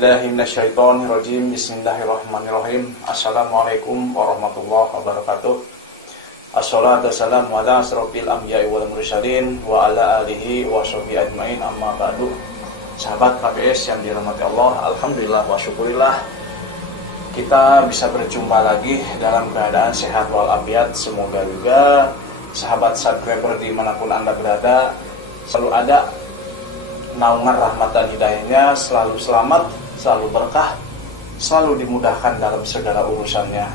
billahi minasyaitonirrajim. Bismillahirrahmanirrahim. Assalamualaikum warahmatullahi wabarakatuh. Assalatu wassalamu ala asrofil anbiya'i wal mursalin wa ala alihi wa sahbihi ajmain, amma ba'du. Sahabat KBS yang dirahmati Allah, alhamdulillah wa syukurillah kita bisa berjumpa lagi dalam keadaan sehat walafiat. Semoga juga sahabat subscriber dimanapun Anda berada selalu ada naungan rahmat dan hidayahnya, selalu selamat, selalu berkah, selalu dimudahkan dalam segala urusannya.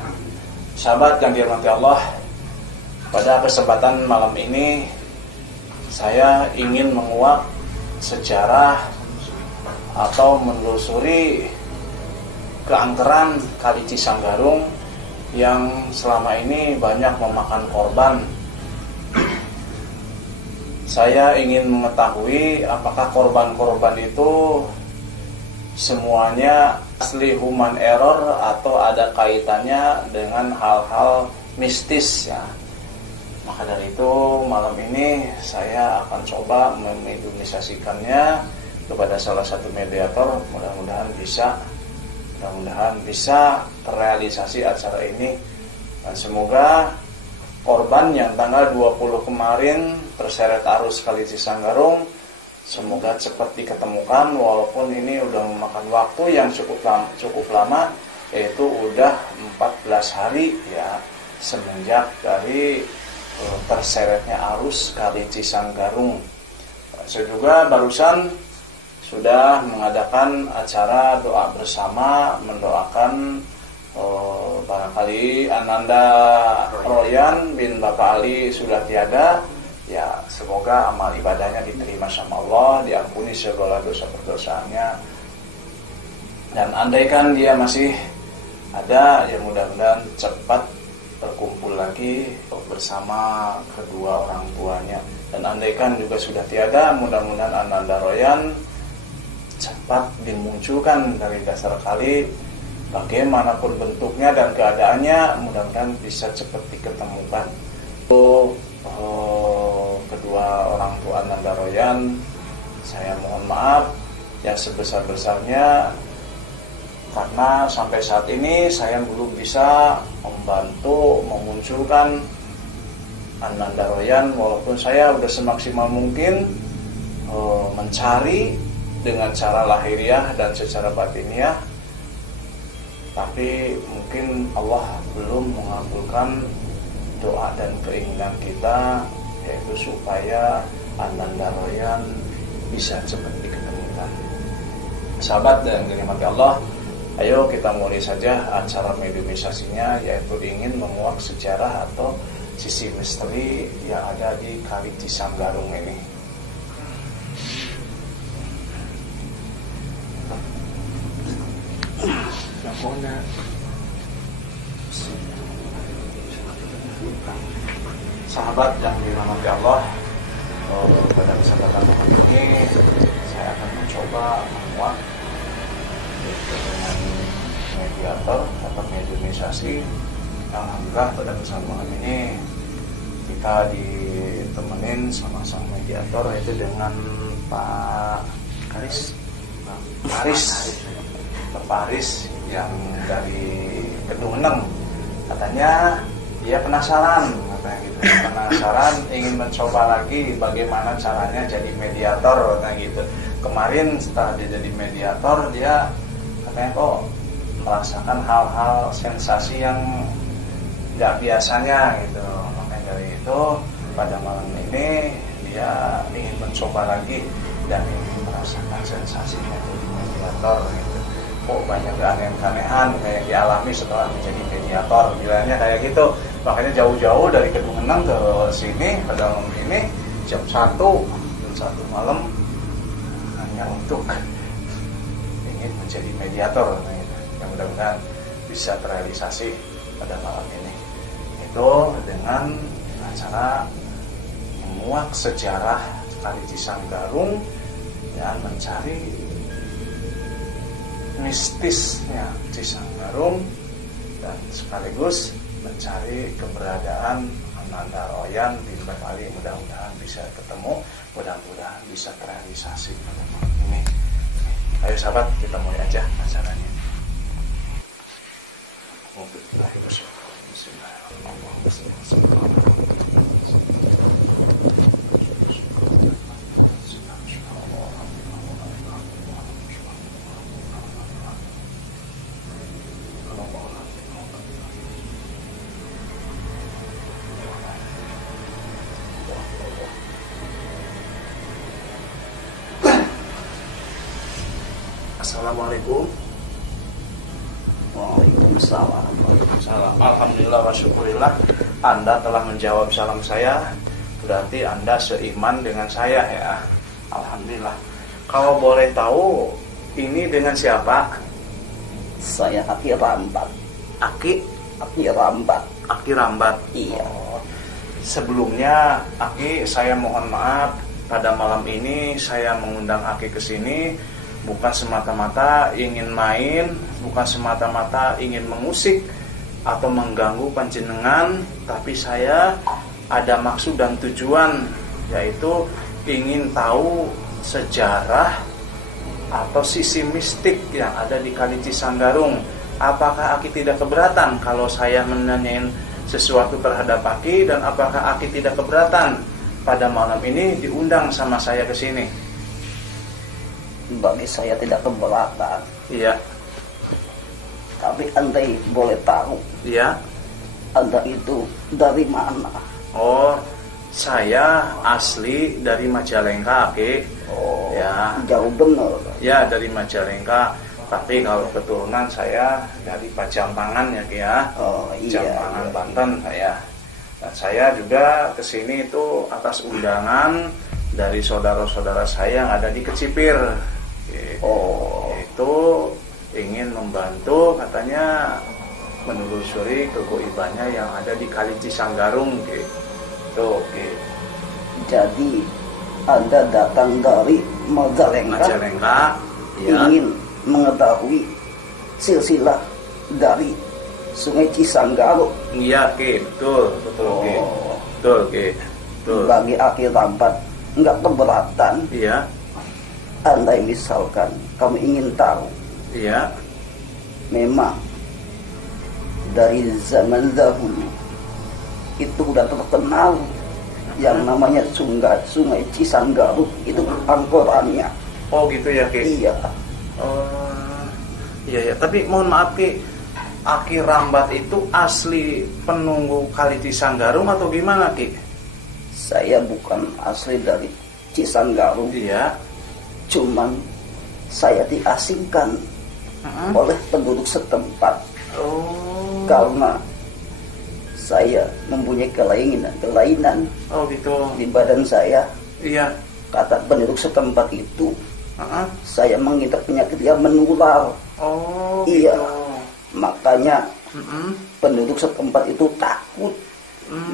Sahabat yang dirahmati Allah, pada kesempatan malam ini saya ingin menguak sejarah atau menelusuri keangkeran Kali Cisanggarung yang selama ini banyak memakan korban. Saya ingin mengetahui apakah korban-korban itu semuanya asli human error atau ada kaitannya dengan hal-hal mistis ya. Maka dari itu malam ini saya akan coba memediumisasikannya kepada salah satu mediator. Mudah-mudahan bisa terrealisasi acara ini, dan semoga korban yang tanggal 20 kemarin terseret arus Kali Cisanggarung semoga cepat diketemukan, walaupun ini udah memakan waktu yang cukup lama, yaitu udah 14 hari ya semenjak dari terseretnya arus Kali Cisanggarung. Saya juga barusan sudah mengadakan acara doa bersama, mendoakan barangkali Ananda Royan bin Bapak Ali sudah tiada ya, semoga amal ibadahnya diterima sama Allah, diampuni segala dosa perdosaannya, dan andaikan dia masih ada ya mudah-mudahan cepat berkumpul lagi bersama kedua orang tuanya, dan andaikan juga sudah tiada, mudah-mudahan Ananda Royan cepat dimunculkan dari dasar kali, bagaimanapun bentuknya dan keadaannya, mudah-mudahan bisa cepat diketemukan. Kedua orang tua Ananda Royan, saya mohon maaf yang sebesar-besarnya karena sampai saat ini saya belum bisa membantu memunculkan Ananda Royan, walaupun saya sudah semaksimal mungkin mencari dengan cara lahiriah dan secara batiniah, tapi mungkin Allah belum mengabulkan doa dan keinginan kita, yaitu supaya Ananda Royan bisa cepat diketemukan. Sahabat dan dirahmati Allah, ayo kita mulai saja acara mediumisasinya, yaitu ingin menguak sejarah atau sisi misteri yang ada di Kali Cisanggarung ini. Sahabat yang dirahmati Allah, pada kesempatan malam ini saya akan mencoba menguak dengan mediator atau mediumisasi. Alhamdulillah pada kesempatan malam ini kita ditemenin sama sang mediator, yaitu dengan Pak Haris yang dari Kedung Eneng. Katanya dia penasaran ingin mencoba lagi bagaimana caranya jadi mediator katanya gitu. Kemarin setelah dia jadi mediator, dia katanya kok merasakan hal-hal sensasi yang gak biasanya gitu. Makanya dari itu pada malam ini dia ingin mencoba lagi dan ingin merasakan sensasinya jadi mediator gitu. Oh, banyak keanehan kayak dialami setelah menjadi mediator, bilangnya kayak gitu. Makanya jauh-jauh dari Kedung Eneng ke sini pada malam ini jam 1 malam hanya untuk ingin menjadi mediator gitu. Yang mudah-mudahan bisa terrealisasi pada malam ini, itu dengan acara menguak sejarah Kali Cisanggarung dan mencari mistisnya Cisanggarung, dan sekaligus mencari keberadaan Ananda Royan bin Bapak Ali. Mudah-mudahan bisa ketemu, mudah-mudahan bisa terrealisasi pada malam ini. Ayo sahabat, kita mulai aja acaranya. Assalamualaikum. Waalaikumsalam. Waalaikumsalam. Alhamdulillah wa syukurillah, Anda telah menjawab salam saya. Berarti Anda seiman dengan saya ya. Alhamdulillah. Kalau boleh tahu, ini dengan siapa? Saya Aki Rambat. Aki Rambat. Aki Rambat. Iya. Sebelumnya Aki, saya mohon maaf pada malam ini saya mengundang Aki ke sini bukan semata-mata ingin main, bukan semata-mata ingin mengusik atau mengganggu panjenengan, tapi saya ada maksud dan tujuan, yaitu ingin tahu sejarah atau sisi mistik yang ada di Kali Cisanggarung. Apakah Aki tidak keberatan kalau saya menanyain sesuatu terhadap Aki, dan apakah Aki tidak keberatan pada malam ini diundang sama saya ke sini? Bagi saya tidak keberatan. Iya. Tapi andai boleh tahu, Iya. Anda itu dari mana? Oh, saya asli dari Majalengka, Aki. Oh, Ya. jauh benar. Ya, dari Majalengka. Tapi kalau keturunan saya dari Pajampangan ya, Ki ya. Oh iya. Jampangan Banten saya. Dan saya juga kesini itu atas undangan dari saudara-saudara saya yang ada di Kecipir. Oh. Itu ingin membantu, katanya menelusuri kegoibannya yang ada di Kali Cisanggarung gitu. Jadi Anda datang dari Majalengka, ya. ingin mengetahui silsilah dari Sungai Cisanggarung. Iya, betul, Ki. Oh. Betul, Ki. Betul. Bagi Aki Rambat nggak keberatan. Iya. Andai misalkan kamu ingin tahu, Iya. memang dari zaman dahulu itu udah terkenal yang namanya Sungai Cisanggarung, itu angkorannya. Oh gitu ya, Ki. Iya. Oh, iya ya. Tapi mohon maaf, Ki, Aki Rambat itu asli penunggu Kali Cisanggarung atau gimana, Ki? Saya bukan asli dari Cisanggarung. Iya. Cuman saya diasingkan oleh penduduk setempat. Oh. Karena saya mempunyai kelainan Oh gitu. di badan saya. Iya. Kata penduduk setempat itu, Uh-uh. saya mengidap penyakit yang menular. Oh Iya. gitu. Makanya penduduk setempat itu takut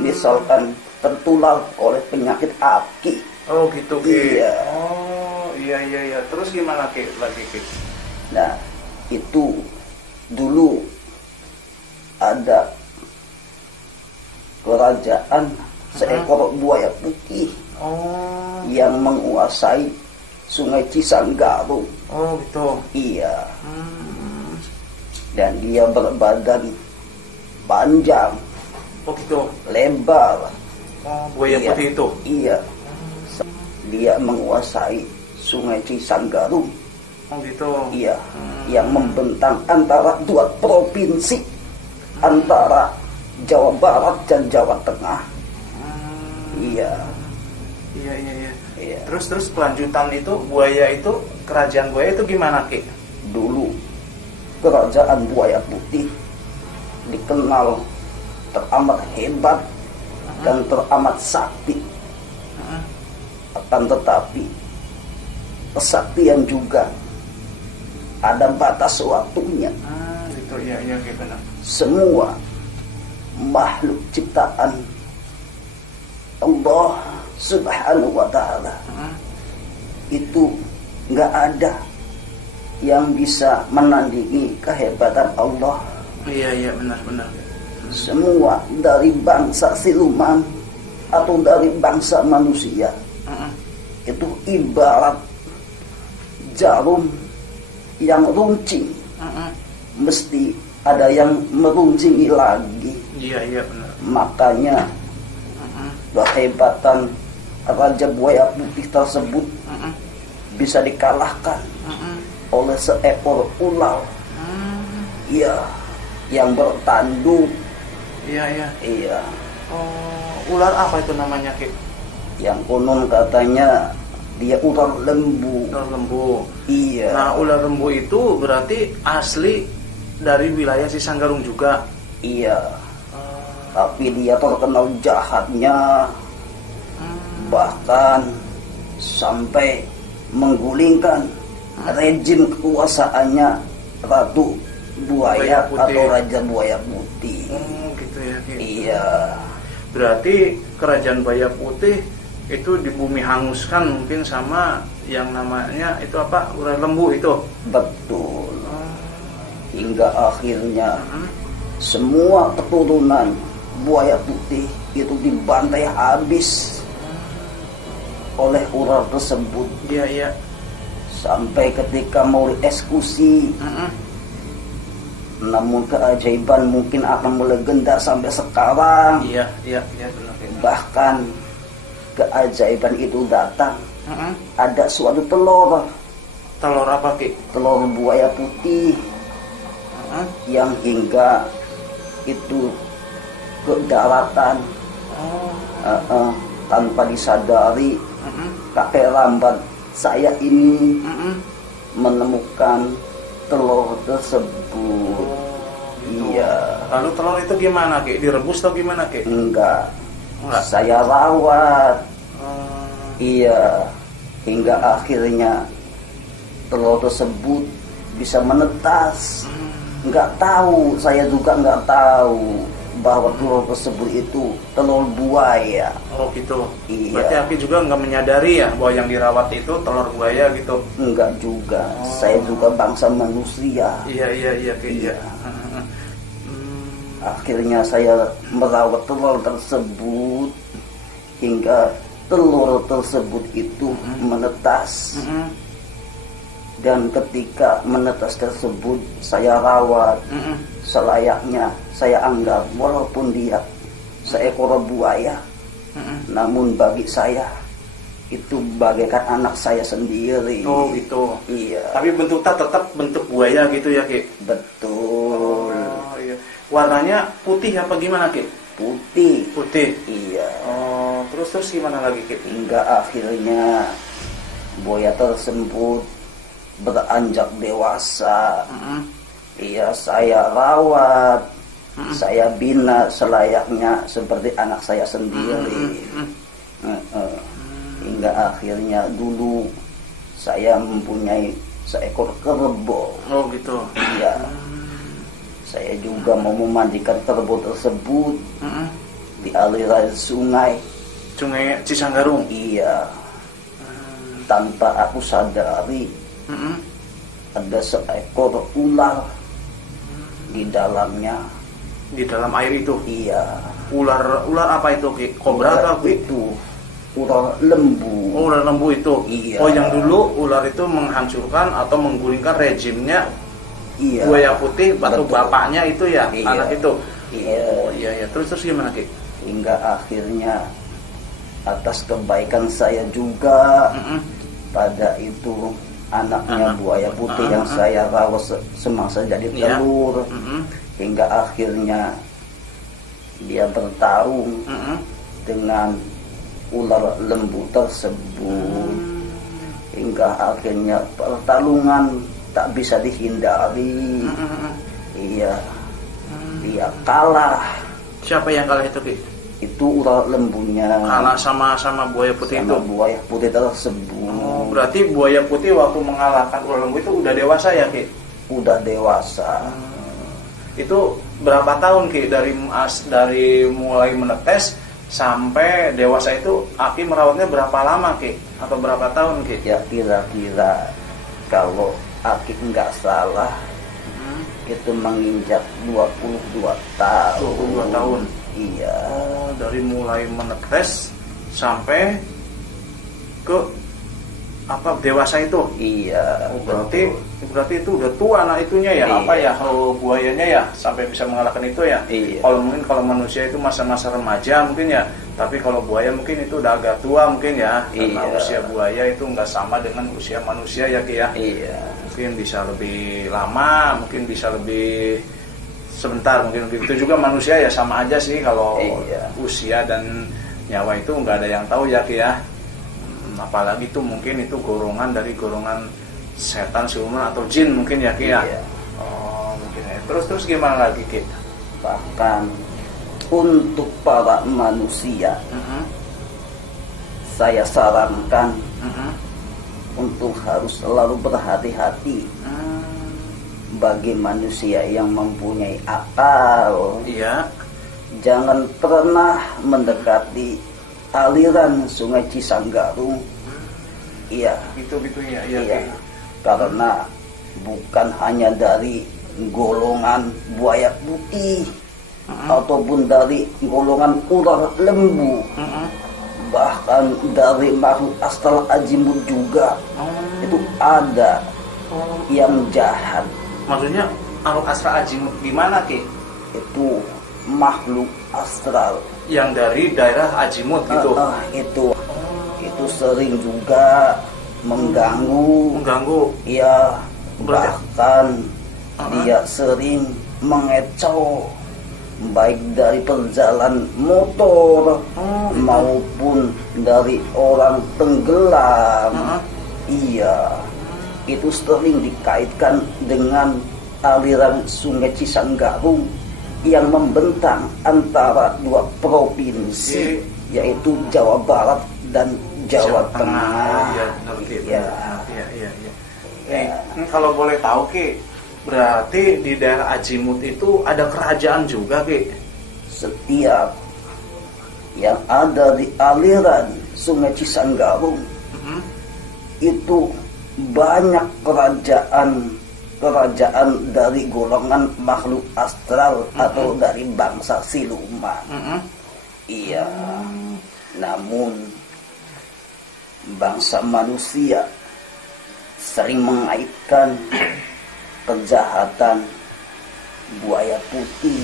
misalkan tertular oleh penyakit Aki. Oh gitu, Ki. Iya. Oh iya. Terus gimana, Ki? Lagi, Ki? Nah, itu dulu ada kerajaan seekor buaya putih Oh. yang menguasai Sungai Cisanggarung. Oh gitu. Iya. Dan dia berbadan panjang, Oh gitu. lebar. Oh, buaya Iya. putih itu. Iya. Dia menguasai Sungai Cisanggarung. Oh gitu. Iya. Yang membentang antara dua provinsi, antara Jawa Barat dan Jawa Tengah. Iya. Iya. Iya. Terus kelanjutan itu buaya itu, kerajaan buaya itu gimana, Ki? Dulu kerajaan buaya putih dikenal teramat hebat dan teramat sakti. Akan tetapi kesaktian juga ada batas waktunya. Gitu. Iya, benar. Semua makhluk ciptaan Allah Subhanahu wa ta'ala itu nggak ada yang bisa menandingi kehebatan Allah. Iya, benar. Semua dari bangsa siluman atau dari bangsa manusia itu ibarat jarum yang runcing, mesti ada yang meruncingi lagi. Iya benar. Makanya kehebatan Raja Buaya Putih tersebut bisa dikalahkan oleh seekor ular. Iya, yang bertanduk. Iya. Oh, ular apa itu namanya, Ki? Yang konon katanya dia ular lembu. Ular lembu. Iya. Nah, ular lembu itu berarti asli dari wilayah Cisanggarung juga. Iya. Tapi dia terkenal jahatnya, bahkan sampai menggulingkan rejim kekuasaannya Ratu Buaya atau Raja Buaya Putih. Gitu ya, Ki. Iya. Berarti kerajaan Buaya Putih itu di bumi hanguskan mungkin sama yang namanya itu apa, ular lembu itu. Betul. Hingga akhirnya semua keturunan Buaya Putih itu dibantai habis oleh ular tersebut. Iya. Sampai ketika mau dieksekusi. Namun keajaiban mungkin akan melegenda sampai sekarang. Iya benar. Bahkan keajaiban itu datang. Ada suatu telur. Telur apa, Ki? Telur buaya putih. Yang hingga itu ke daratan. Tanpa disadari, kakek lambat saya ini menemukan telur tersebut. Iya. Lalu telur itu gimana, Ki? Direbus atau gimana, Ki? Enggak. Saya rawat. Iya. Hingga akhirnya telur tersebut bisa menetas. Enggak tahu, saya juga enggak tahu bahwa telur tersebut itu telur buaya. Oh gitu. Iya. Berarti Aki juga nggak menyadari ya bahwa yang dirawat itu telur buaya gitu. Enggak juga. Saya juga bangsa manusia. Iya. Iya. Akhirnya saya merawat telur tersebut hingga telur tersebut itu menetas. Dan ketika menetas tersebut saya rawat selayaknya. Saya anggap walaupun dia seekor buaya, namun bagi saya itu bagaikan anak saya sendiri. Oh gitu. Iya. Tapi bentuknya tetap bentuk buaya gitu ya, Ki? Betul. Oh iya. Warnanya putih apa gimana, Ki? Putih. Putih. Iya. Oh, terus gimana lagi, Ki? Hingga akhirnya buaya tersebut beranjak dewasa. Iya, saya rawat, saya bina selayaknya seperti anak saya sendiri. Hingga akhirnya dulu saya mempunyai seekor kerbau. Oh gitu. Iya. Saya juga mau memandikan kerbau tersebut di aliran sungai Cisanggarung. Iya. Tanpa aku sadari ada seekor ular di dalamnya. Di dalam air itu? Iya. Ular apa itu, Ki? Kobra atau itu? Ular lembu. Oh, ular lembu itu? Iya. Oh, yang dulu ular itu menghancurkan atau menggulingkan rejimnya Buaya Putih, batu bapaknya itu ya? Iya. Anak itu? Iya. Oh, iya. Terus gimana, Ki? Hingga akhirnya atas kebaikan saya juga pada itu anaknya Buaya Putih yang saya rawat semasa jadi telur. Hingga akhirnya dia bertarung dengan ular lembu tersebut. Hingga akhirnya pertarungan tak bisa dihindari. Iya. Dia kalah. Siapa yang kalah itu, Ki? Itu ular lembunya. Kalah sama Buaya Putih sama itu? Buaya Putih tersebut. Oh, berarti Buaya Putih waktu mengalahkan ular lembu itu udah dewasa ya, Ki? Udah dewasa. Itu berapa tahun, Ki? Dari mulai menetes sampai dewasa itu Aki merawatnya berapa lama, Ki? Atau berapa tahun, Ki? Ya kira-kira kalau Aki nggak salah itu menginjak 22 tahun. 22 tahun. Iya. Oh, dari mulai menetes sampai ke apa dewasa itu. Iya. Oh, berarti itu udah tua anak itunya ya. Iya. Apa ya kalau buayanya ya sampai bisa mengalahkan itu ya. Iya. Kalau manusia itu masa-masa remaja mungkin ya. Tapi kalau buaya mungkin itu udah agak tua mungkin ya. Karena Iya. usia buaya itu nggak sama dengan usia manusia ya Ki ya. Iya. Mungkin bisa lebih lama, mungkin bisa lebih sebentar, mungkin begitu juga manusia ya sama aja sih kalau Iya. usia dan nyawa itu nggak ada yang tahu ya Ki ya. Apalagi itu mungkin itu golongan dari golongan setan, siluman atau jin mungkin ya Ki ya. Iya. Oh mungkin ya. Terus gimana lagi Ki? Bahkan untuk para manusia, saya sarankan untuk harus selalu berhati-hati bagi manusia yang mempunyai akal. Iya. Jangan pernah mendekati aliran Sungai Cisanggarung. Iya. Itu ya, iya. Iya. Karena bukan hanya dari golongan buaya putih ataupun dari golongan ular lembu, bahkan dari makhluk astral azimut juga itu ada yang jahat. Maksudnya makhluk astral azimut gimana Ki? Itu makhluk astral Yang dari daerah azimut gitu. Itu sering juga mengganggu. Ya, bahkan dia sering mengecoh baik dari perjalanan motor maupun dari orang tenggelam. Iya, itu sering dikaitkan dengan aliran Sungai Cisanggarung yang membentang antara dua provinsi, yaitu Jawa Barat dan Jawa Tengah. Iya. Kalau boleh tahu Ki, berarti di daerah azimut itu ada kerajaan juga Ki? Setiap yang ada di aliran Sungai Cisanggarung itu banyak kerajaan dari golongan makhluk astral atau dari bangsa siluman. Iya. Namun bangsa manusia sering mengaitkan kejahatan buaya putih,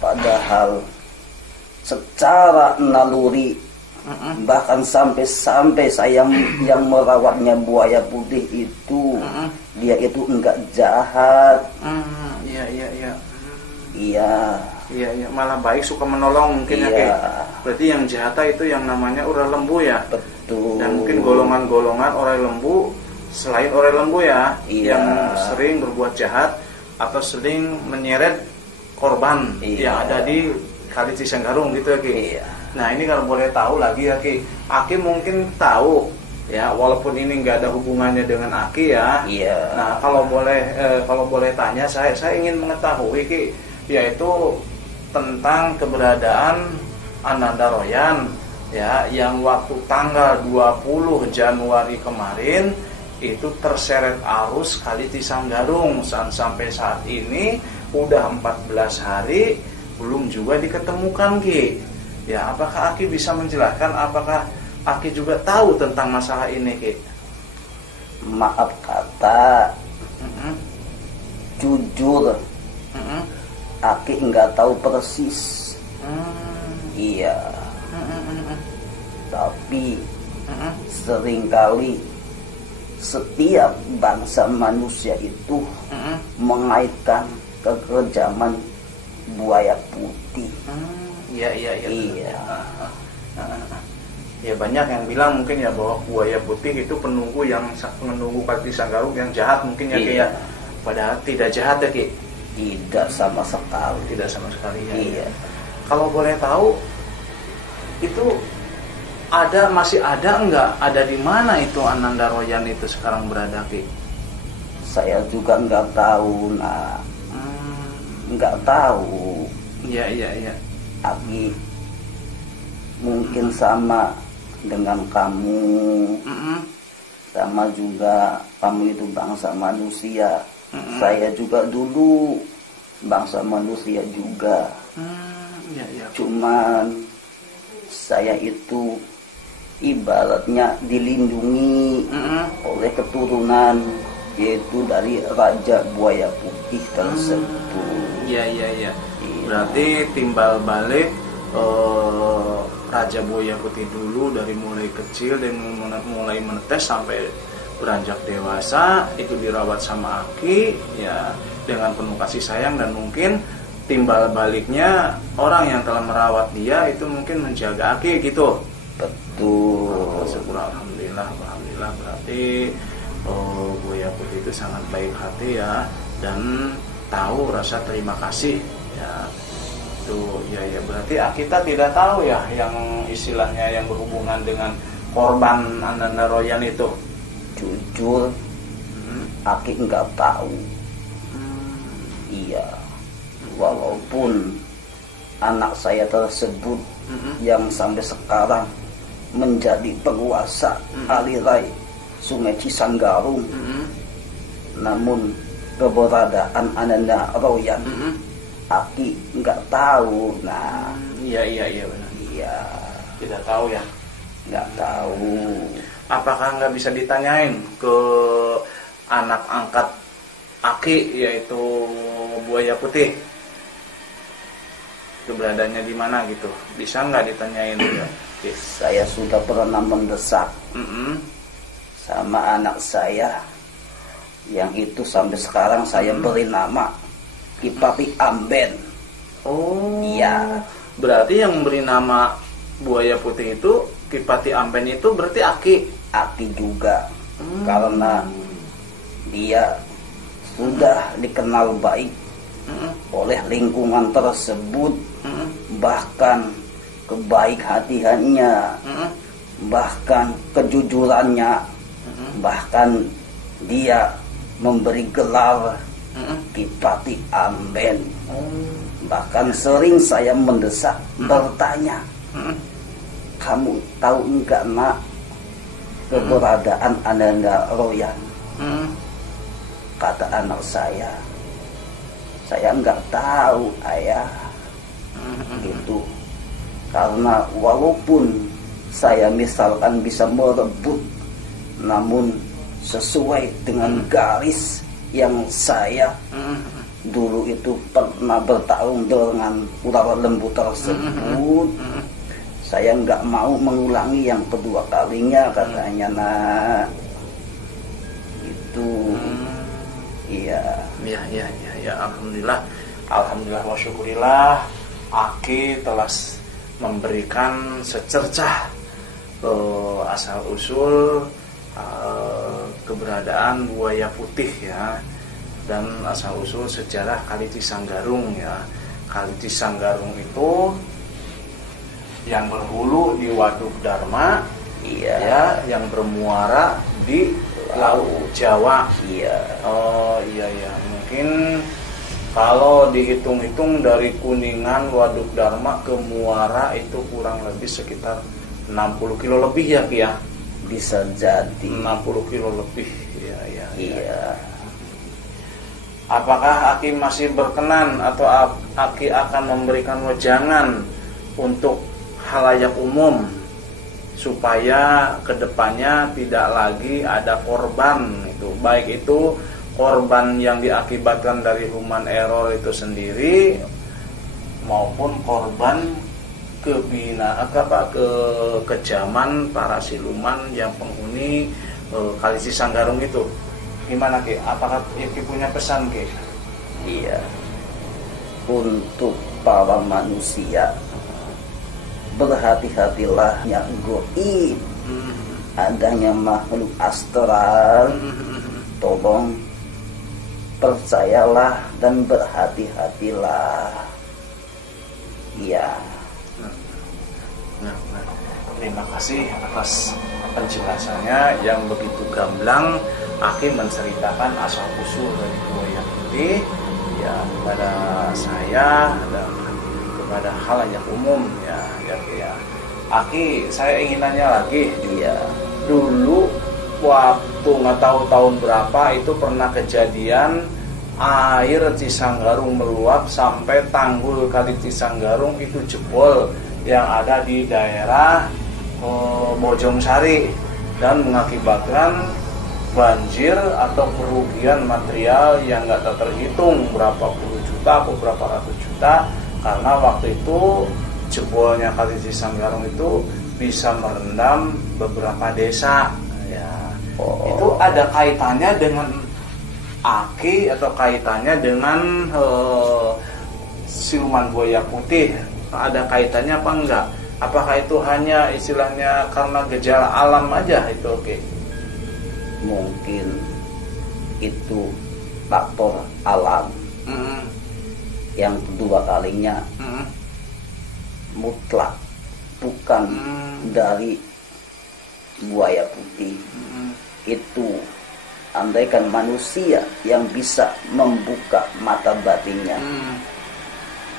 padahal secara naluri bahkan sampai saya yang merawatnya buaya putih itu dia itu enggak jahat. Iya, malah baik, suka menolong mungkin ya Ki. Iya. Berarti yang jahat itu yang namanya ular lembu ya. Betul. Dan mungkin golongan orang lembu selain orang lembu ya, Iya. yang sering berbuat jahat atau sering menyeret korban yang ada di Kali Cisanggarung gitu ya Ki. Iya. Nah ini kalau boleh tahu lagi ya Ki, Aki mungkin tahu ya, walaupun ini nggak ada hubungannya dengan Aki ya. Iya. Nah kalau boleh tanya, saya ingin mengetahui Ki, yaitu tentang keberadaan Ananda Royan ya, yang waktu tanggal 20 Januari kemarin itu terseret arus Kali Cisanggarung. Sampai saat ini udah 14 hari belum juga diketemukan Ki. Ya, apakah Aki bisa menjelaskan, apakah Aki juga tahu tentang masalah ini Ki? Maaf kata, jujur, Aki nggak tahu persis. Iya. Tapi seringkali setiap bangsa manusia itu mengaitkan kekejaman buaya putih. Iya. Iya. Ya banyak yang bilang mungkin ya bahwa buaya putih itu penunggu Kali Cisanggarung yang jahat mungkin ya Ki ya. Padahal tidak jahat ya Ki. Tidak sama sekali. Tidak sama sekali ya. Iya. Kalau boleh tahu itu masih ada enggak? Ada di mana itu Ananda Royan itu sekarang berada Ki? Saya juga nggak tahu, nggak tahu. Iya. Aki mungkin sama dengan kamu, sama juga kamu itu bangsa manusia. Saya juga dulu bangsa manusia juga. Iya. Cuman saya itu ibaratnya dilindungi oleh keturunan, yaitu dari Raja Buaya Putih tersebut. Iya. Berarti timbal balik Raja Buaya Putih dulu dari mulai kecil dan mulai menetes sampai beranjak dewasa itu dirawat sama Aki ya dengan penuh kasih sayang, dan mungkin timbal baliknya orang yang telah merawat dia itu mungkin menjaga Aki gitu. Betul. Syukur alhamdulillah berarti Buaya Putih itu sangat baik hati ya, dan tahu rasa terima kasih ya. Itu ya berarti kita tidak tahu ya yang istilahnya yang berhubungan dengan korban Ananda Royan itu. Jujur, Aki nggak tahu. Iya, walaupun anak saya tersebut yang sampai sekarang menjadi penguasa alirai Sungai Cisanggarung, namun keberadaan Ananda Royan Aki nggak tahu. Nah, iya benar. Iya, tidak tahu ya. Nggak tahu. Apakah nggak bisa ditanyain ke anak angkat Aki yaitu Buaya Putih, keberadaannya di mana gitu? Bisa nggak ditanyain ya? Saya sudah pernah mendesak sama anak saya, yang itu sampai sekarang saya beri nama Kipati Amben. Oh iya, berarti yang beri nama Buaya Putih itu Kipati Amben itu berarti Aki juga, karena dia sudah dikenal baik oleh lingkungan tersebut, bahkan kebaik hatiannya, bahkan kejujurannya, bahkan dia memberi gelar Kipati Amben. Bahkan sering saya mendesak, bertanya, kamu tahu enggak nak keberadaan Ananda Royan? Kata anak saya enggak tahu ayah. Gitu. Karena walaupun saya misalkan bisa merebut, namun sesuai dengan garis yang saya dulu itu pernah bertarung dengan ular lembu tersebut, saya nggak mau mengulangi yang kedua kalinya, katanya nak. Itu iya. Ya alhamdulillah wa syukurillah, Aki telah memberikan secercah asal usul keberadaan Buaya Putih ya, dan asal usul sejarah Kali Cisanggarung ya. Kali Cisanggarung itu yang berhulu di Waduk Dharma, ya, yang bermuara di Laut Jawa. Oh iya, mungkin kalau dihitung-hitung dari Kuningan Waduk Dharma ke Muara itu kurang lebih sekitar 60 kilo lebih ya Ki ya. Bisa jadi 60 kilo lebih. Iya. Apakah Aki masih berkenan atau Aki akan memberikan wejangan untuk halayak umum supaya kedepannya tidak lagi ada korban itu, baik itu korban yang diakibatkan dari human error itu sendiri maupun korban kekejaman para siluman yang penghuni Kali Cisanggarung itu. Gimana Ki? Apakah Ki punya pesan Ki? Iya. Untuk para manusia, berhati-hatilah yang goib, adanya makhluk astral. Tolong percayalah dan berhati-hatilah. Iya. Terima kasih atas penjelasannya yang begitu gamblang. Aki menceritakan asal usul dari Buaya Putih ya kepada saya dan kepada halayak umum ya. Aki, saya ingin nanya lagi. Iya. Dulu waktu nggak tahu tahun berapa itu pernah kejadian air Cisanggarung meluap sampai tanggul Kali Cisanggarung itu jebol yang ada di daerah Bojongsari dan mengakibatkan banjir atau kerugian material yang nggak terhitung berapa puluh juta atau berapa ratus juta, karena waktu itu jebolnya Kali Cisanggarung itu bisa merendam beberapa desa ya. Itu ada kaitannya dengan Aki atau kaitannya dengan siluman buaya putih, ada kaitannya apa enggak? Apakah itu hanya istilahnya karena gejala alam aja itu oke? Mungkin itu faktor alam. Yang kedua kalinya mutlak bukan dari buaya putih. Itu andaikan manusia yang bisa membuka mata batinnya,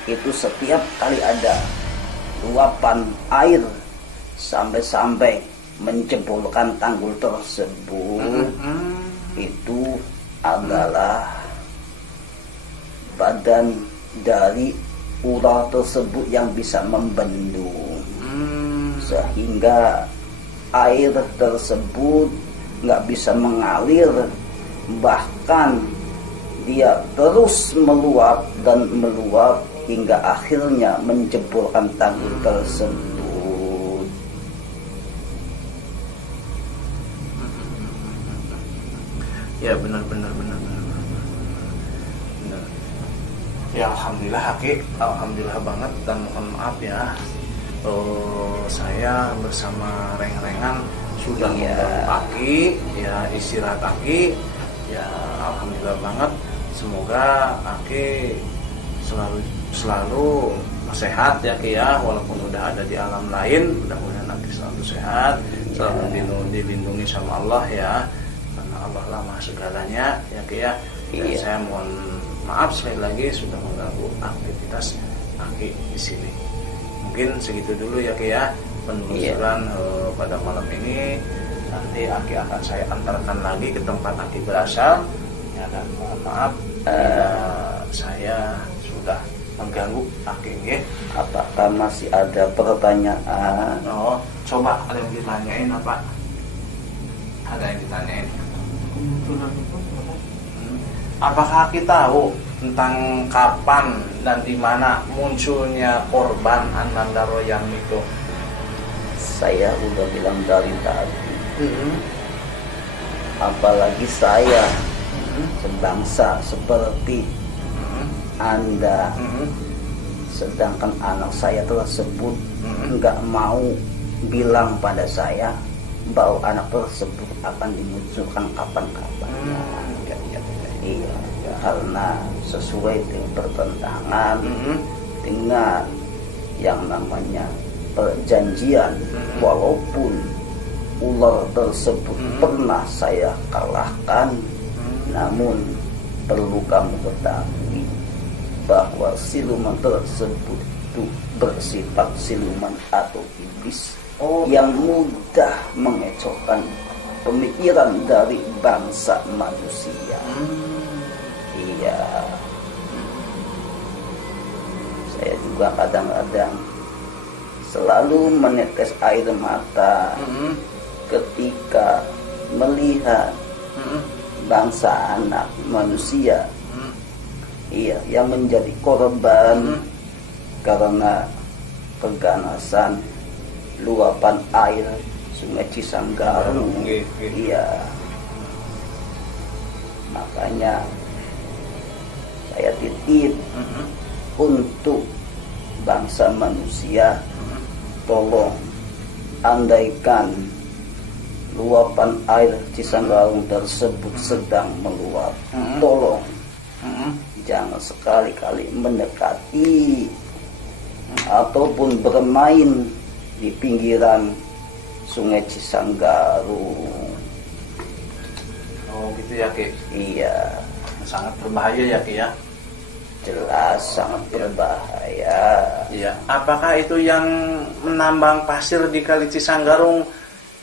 itu setiap kali ada luapan air sampai menjebolkan tanggul tersebut, itu adalah badan dari ular tersebut yang bisa membendung, sehingga air tersebut nggak bisa mengalir, bahkan dia terus meluap dan meluap hingga akhirnya menjebolkan tanggul tersebut. Ya benar. Ya alhamdulillah Aki, alhamdulillah banget, dan mohon maaf ya, saya bersama reng-rengan sudah mengganggu Aki, ya istirahat Aki, ya alhamdulillah banget. Semoga Aki selalu sehat ya Ki ya, walaupun udah ada di alam lain, mudah-mudahan Aki selalu sehat, selalu dilindungi sama Allah ya, karena Allah lah maha segalanya ya Ki ya. Dan saya mohon maaf sekali lagi sudah mengganggu aktivitas Aki di sini. Mungkin segitu dulu ya Ki ya penelusuran pada malam ini. Nanti Aki akan saya antarkan lagi ke tempat Aki berasal ya, dan mohon maaf saya sudah mengganggu Aki ya. Apakah masih ada pertanyaan? Coba ada yang ditanyain apa? Ada yang ditanyain? Apakah Aki tahu tentang kapan dan di mana munculnya korban Ananda Royang itu? Saya udah bilang dari tadi. Apalagi saya sebangsa seperti Anda, sedangkan anak saya tersebut nggak mau bilang pada saya bahwa anak tersebut akan dimunculkan kapan-kapan. Iya, karena sesuai dengan bertentangan dengan yang namanya perjanjian. Walaupun ular tersebut pernah saya kalahkan, namun perlu kamu ketahui bahwa siluman tersebut itu bersifat siluman atau iblis yang mudah mengecohkan pemikiran dari bangsa manusia. Iya, saya juga kadang-kadang selalu menetes air mata ketika melihat bangsa anak manusia yang menjadi korban karena keganasan luapan air Sungai Cisanggarung. Iya, makanya saya titip untuk bangsa manusia, tolong andaikan luapan air Cisanggarung tersebut sedang meluap, tolong jangan sekali-kali mendekati ataupun bermain di pinggiran Sungai Cisanggarung. Oh gitu ya Ki? Iya. Sangat berbahaya ya Ki ya? Jelas sangat berbahaya. Iya. Apakah itu yang menambang pasir di Kali Cisanggarung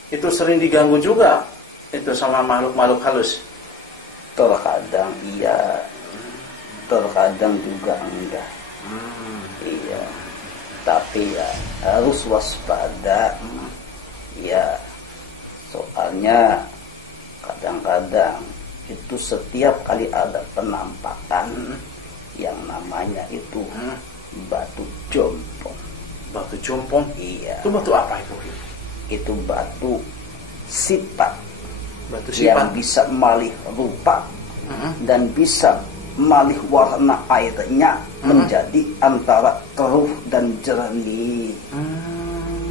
itu sering diganggu juga itu sama makhluk-makhluk halus? Terkadang iya, terkadang juga enggak. Iya. Tapi ya harus waspada Ya, soalnya kadang-kadang itu setiap kali ada penampakan yang namanya itu batu jompong. Batu jompong? Iya. Itu batu apa itu? Itu batu sifat. Batu Yang sifat bisa malih rupa dan bisa malih warna airnya menjadi antara keruh dan jernih.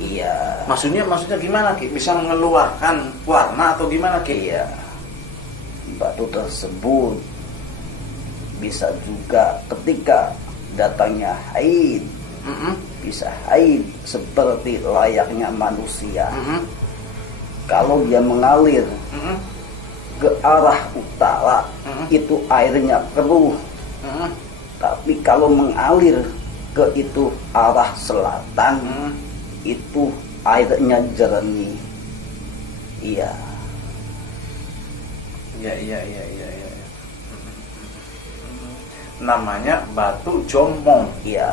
Iya. Maksudnya gimana Ki? Bisa mengeluarkan warna atau gimana Ki? Iya. Batu tersebut bisa juga ketika datangnya haid, bisa haid seperti layaknya manusia. Kalau dia mengalir ke arah utara, itu airnya keruh. Tapi kalau mengalir ke itu arah selatan, itu airnya jernih. Iya. Iya. Namanya batu jompong. Iya.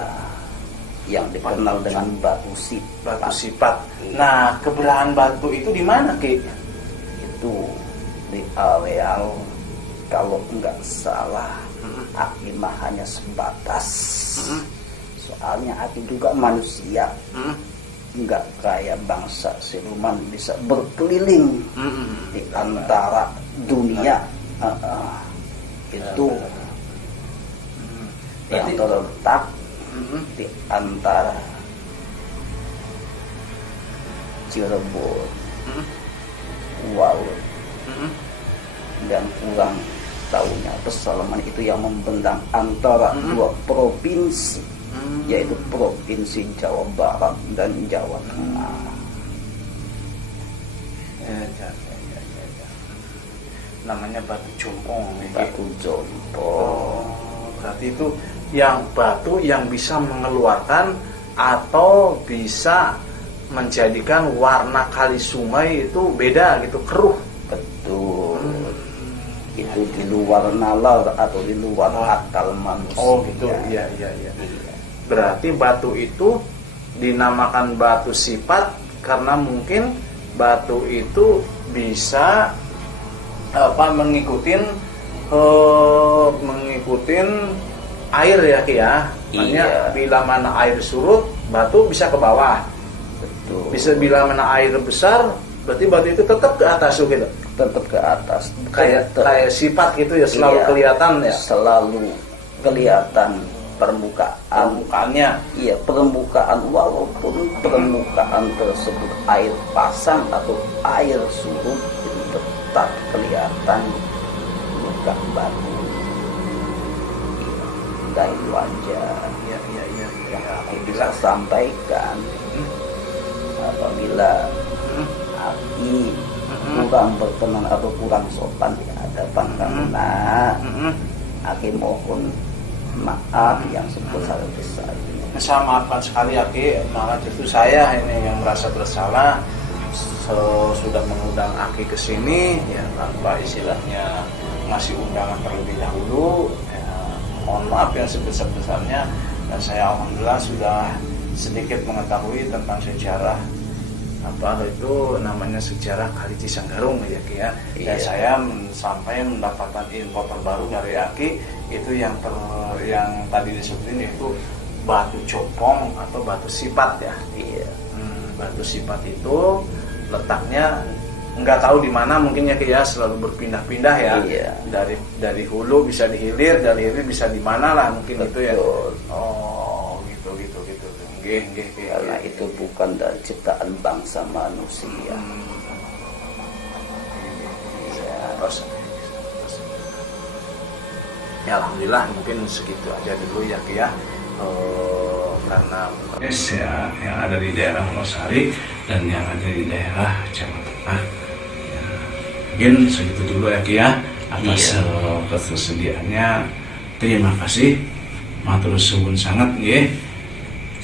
Yang dikenal dengan batu sifat. Batu sifat. Iya. Nah, keberadaan batu itu di mana Ki? Itu di areal, kalau enggak salah, Aki mah hanya sebatas. Soalnya Aki juga manusia, enggak kayak bangsa siluman bisa berkeliling di antara dunia. Itu yang terletak di antara Cirebon, Walut, dan kurang tahunya Pesalman itu yang membentang antara dua provinsi, yaitu provinsi Jawa Barat dan Jawa Tengah. Ya. Namanya batu jompong. Batu jompong. Oh, berarti itu yang batu yang bisa mengeluarkan atau bisa menjadikan warna kali sungai itu beda gitu, keruh. Betul. Itu di luar nalar atau di luar akal manusia. Oh gitu. Iya. Berarti batu itu dinamakan batu sifat karena mungkin batu itu bisa mengikutin air ya Ki ya. Makanya bila mana air surut, batu bisa ke bawah. Betul. Bisa bila mana air besar, berarti batu itu tetap ke atas gitu. Tetap ke atas. Kayak sifat gitu ya, selalu kelihatan ya. Selalu kelihatan permukaannya. Iya, permukaan, walaupun permukaan tersebut air pasang atau air surut, itu tetap kelihatan muka batu dari wajah. Iya. Yang aku bisa sampaikan, apabila Aki kurang berkenan atau kurang sopan di hadapan karena Aki mohon maaf yang sebesar-besarnya. Saya maafkan sekali Aki, malah justru saya ini yang merasa bersalah sudah mengundang Aki ke sini ya tanpa istilahnya ngasih undangan terlebih dahulu. Ya, mohon maaf yang sebesar-besarnya, dan saya alhamdulillah sudah sedikit mengetahui tentang sejarah itu namanya sejarah Kali Cisanggarung ya Ki ya. Dan saya sampai mendapatkan info terbaru dari Aki itu yang tadi disebutin itu batu jompong atau batu sifat ya. Iya. Batu sifat itu letaknya nggak tahu di mana mungkin ya Ki ya, selalu berpindah-pindah ya. Iya. Dari hulu bisa di hilir, dari hilir bisa di mana lah mungkin. Betul. Itu ya. Oh gitu. Karena itu bukan dari ciptaan bangsa manusia. Terus. Ya alhamdulillah mungkin segitu aja dulu ya Ki ya. Karena ya, yang ada di daerah Wonosari dan yang ada di daerah Jawa Tengah ya, mungkin segitu dulu ya Ki ya atas ketersediaannya. Terima kasih, matur suwun sangat nggih.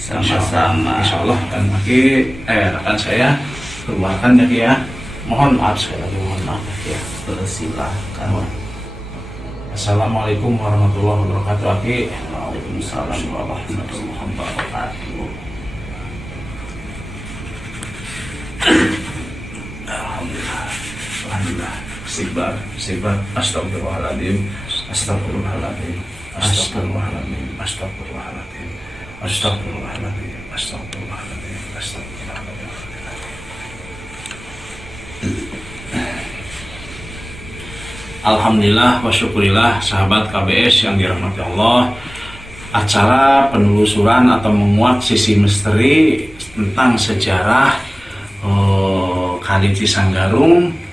Sama-sama. Insyaallah akan saya keluarkan ya Ki ya. Mohon maaf sekali lagi, mohon maaf ya Ki ya. Persilahkan. Assalamualaikum warahmatullahi wabarakatuh Aki. Waalaikumsalam warahmatullahi wabarakatuh. Istighfar, istighfar. Astagfirullahaladzim, astagfirullahaladzim, astagfirullahaladzim, astagfirullahaladzim, astagfirullahaladzim, astagfirullahaladzim, astagfirullahaladzim. Alhamdulillah wa syukurillah, sahabat KBS yang dirahmati Allah. Acara penelusuran atau menguak sisi misteri tentang sejarah Kali Cisanggarung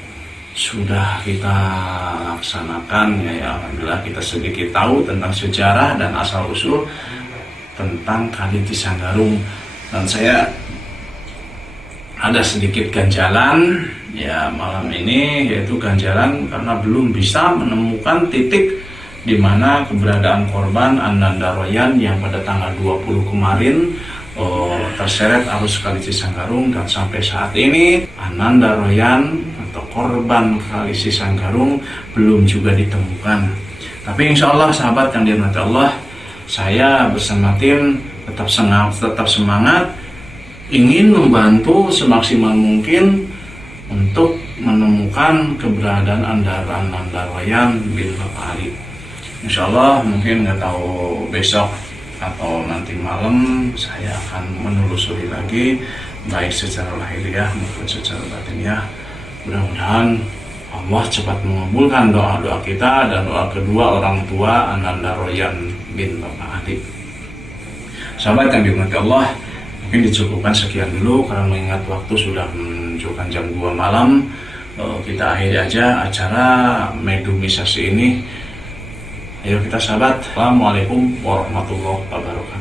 sudah kita laksanakan ya. Alhamdulillah kita sedikit tahu tentang sejarah dan asal usul tentang Kali Cisanggarung, dan saya ada sedikit ganjalan ya malam ini, yaitu ganjalan karena belum bisa menemukan titik di mana keberadaan korban Ananda Royan yang pada tanggal 20 kemarin terseret arus Kali Cisanggarung, dan sampai saat ini Ananda Royan atau korban Kali Cisanggarung belum juga ditemukan. Tapi insya Allah sahabat yang dirahmati Allah, saya bersama tim tetap semangat ingin membantu semaksimal mungkin untuk menemukan keberadaan Ananda Royan bin Bapak Ali. Insya Allah mungkin nggak tahu besok atau nanti malam saya akan menelusuri lagi, baik secara lahiriah maupun secara batiniah. Mudah-mudahan Allah cepat mengabulkan doa-doa kita dan doa kedua orang tua Ananda Royan bin Bapak Ali. Sahabat yang dirahmati Allah, mungkin dicukupkan sekian dulu karena mengingat waktu sudah menunjukkan jam 2 malam. Kita akhiri aja acara medumisasi ini. Ayo kita sahabat. Assalamualaikum warahmatullahi wabarakatuh.